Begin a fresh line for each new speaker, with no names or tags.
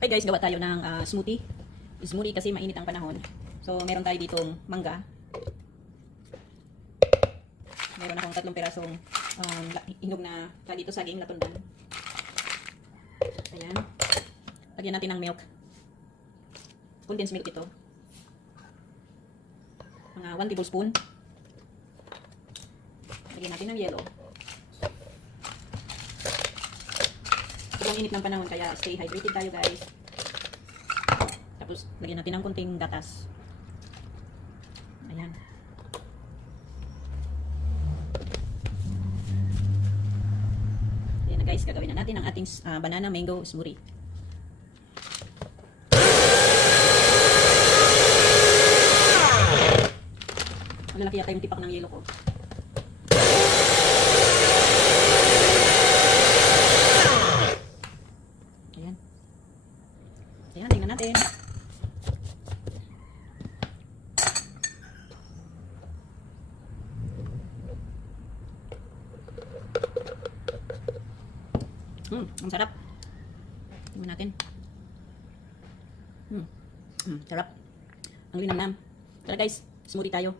Hey guys, gawa tayo ng ah, smoothie. Smoothie kasi mainit ang panahon. So, meron tayo ditong mangga. Meron akong tatlong pirasong um, hinog na tawag dito saging na tundan. Ayan. Lagyan natin ng milk. Condensed milk ito. Mga 1 tablespoon. Lagyan natin ng yellow. Sobrang init ng panahon kaya stay hydrated tayo guys. Tapos lagyan natin ng konting gatas. Ayan. Ayan na guys, gagawin na natin ang ating ah, banana mango smoothie. Malalaki yata yung tipak ng yelo ko. Ayan. Ayan, tingnan natin. Hmm, ang sarap. Tingnan natin. Hmm, hmm sarap. Ang linamnam. Tara guys, smoothie tayo.